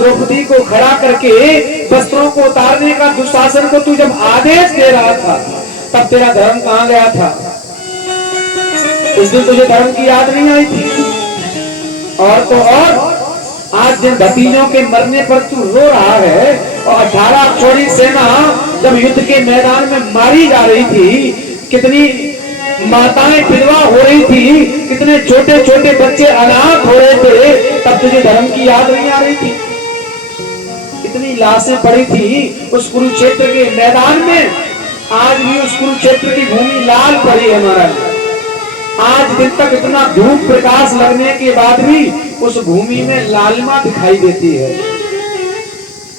द्रौपदी को खड़ा करके वस्त्रों को उतारने का दुशासन को तू जब आदेश दे रहा था, तब तेरा धर्म कहां गया था? उस दिन तुझे धर्म की याद नहीं आई थी? और तो और आज जिन भतीजों के मरने पर तू रो रहा है, और 18 अक्षौणी सेना जब युद्ध के मैदान में मारी जा रही थी, कितनी माताएं विधवा हो रही थी, कितने छोटे छोटे बच्चे अनाथ हो रहे थे, तब तुझे धर्म की याद नहीं आ रही थी? कितनी लाशें पड़ी थी उस कुरुक्षेत्र के मैदान में। आज भी उस कुरुक्षेत्र की भूमि लाल पड़ी है महाराज। आज दिन तक इतना धूप प्रकाश लगने के बाद भी उस भूमि में लालिमा दिखाई देती है।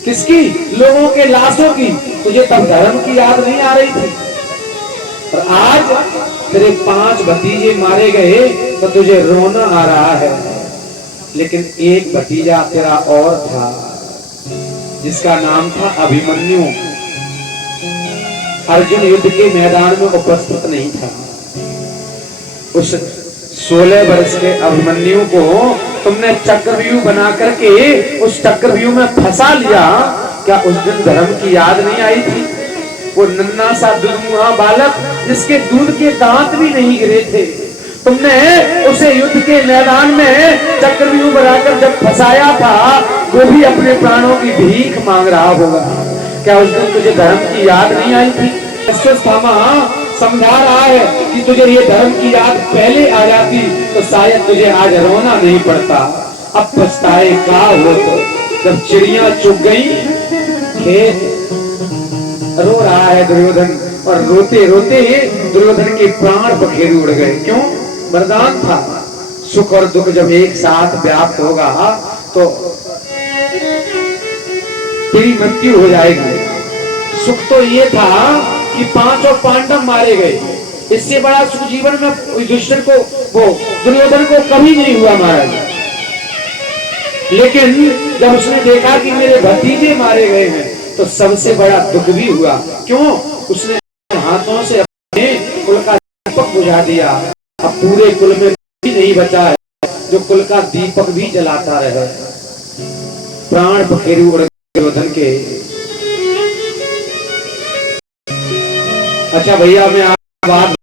किसकी? लोगों के लाशों की। तुझे तब धर्म की याद नहीं आ रही थी? और आज तेरे 5 भतीजे मारे गए तो तुझे रोना आ रहा है। लेकिन एक भतीजा तेरा और था, जिसका नाम था अभिमन्यु। अर्जुन युद्ध के मैदान में उपस्थित नहीं था। उस 16 वर्ष के अभिमन्यु को तुमने चक्रव्यूह बना करके उस चक्रव्यूह में फंसा लिया। क्या उस दिन धर्म की याद नहीं आई थी? वो नन्हा सा दुधमुहा बालक जिसके दूध के दांत भी नहीं गिरे थे, तुमने उसे युद्ध के मैदान में चक्रव्यूह बनाकर जब फंसाया था, वो भी अपने प्राणों की भीख मांग रहा होगा। क्या उस दिन तुझे धर्म की याद नहीं आई थी? समझा रहा है कि तुझे ये धर्म की याद पहले आ जाती तो शायद तुझे आज रोना नहीं पड़ता। अब पछताए का हो तो जब चिड़िया चुग गई खेत। रो रहा है दुर्योधन, और रोते रोते दुर्योधन के प्राण पखेरु उड़ गए। क्यों? वरदान था, सुख और दुख जब एक साथ व्याप्त होगा तो तेरी मृत्यु हो जाएगी। सुख तो ये था कि 5 पांडव मारे गए। इससे बड़ा सुख जीवन में युधिष्ठिर को, वो दुर्योधन को कभी नहीं हुआ महाराज। लेकिन जब उसने देखा कि मेरे भतीजे मारे गए हैं तो सबसे बड़ा दुख भी हुआ। क्यों? उसने हाथों से अपने कुल का दीपक बुझा दिया। अब पूरे कुल में भी नहीं बचा है जो कुल का दीपक भी जलाता रहे। प्राण पखेरु उड़ गए दुर्योधन के। अच्छा भैया, मैं बात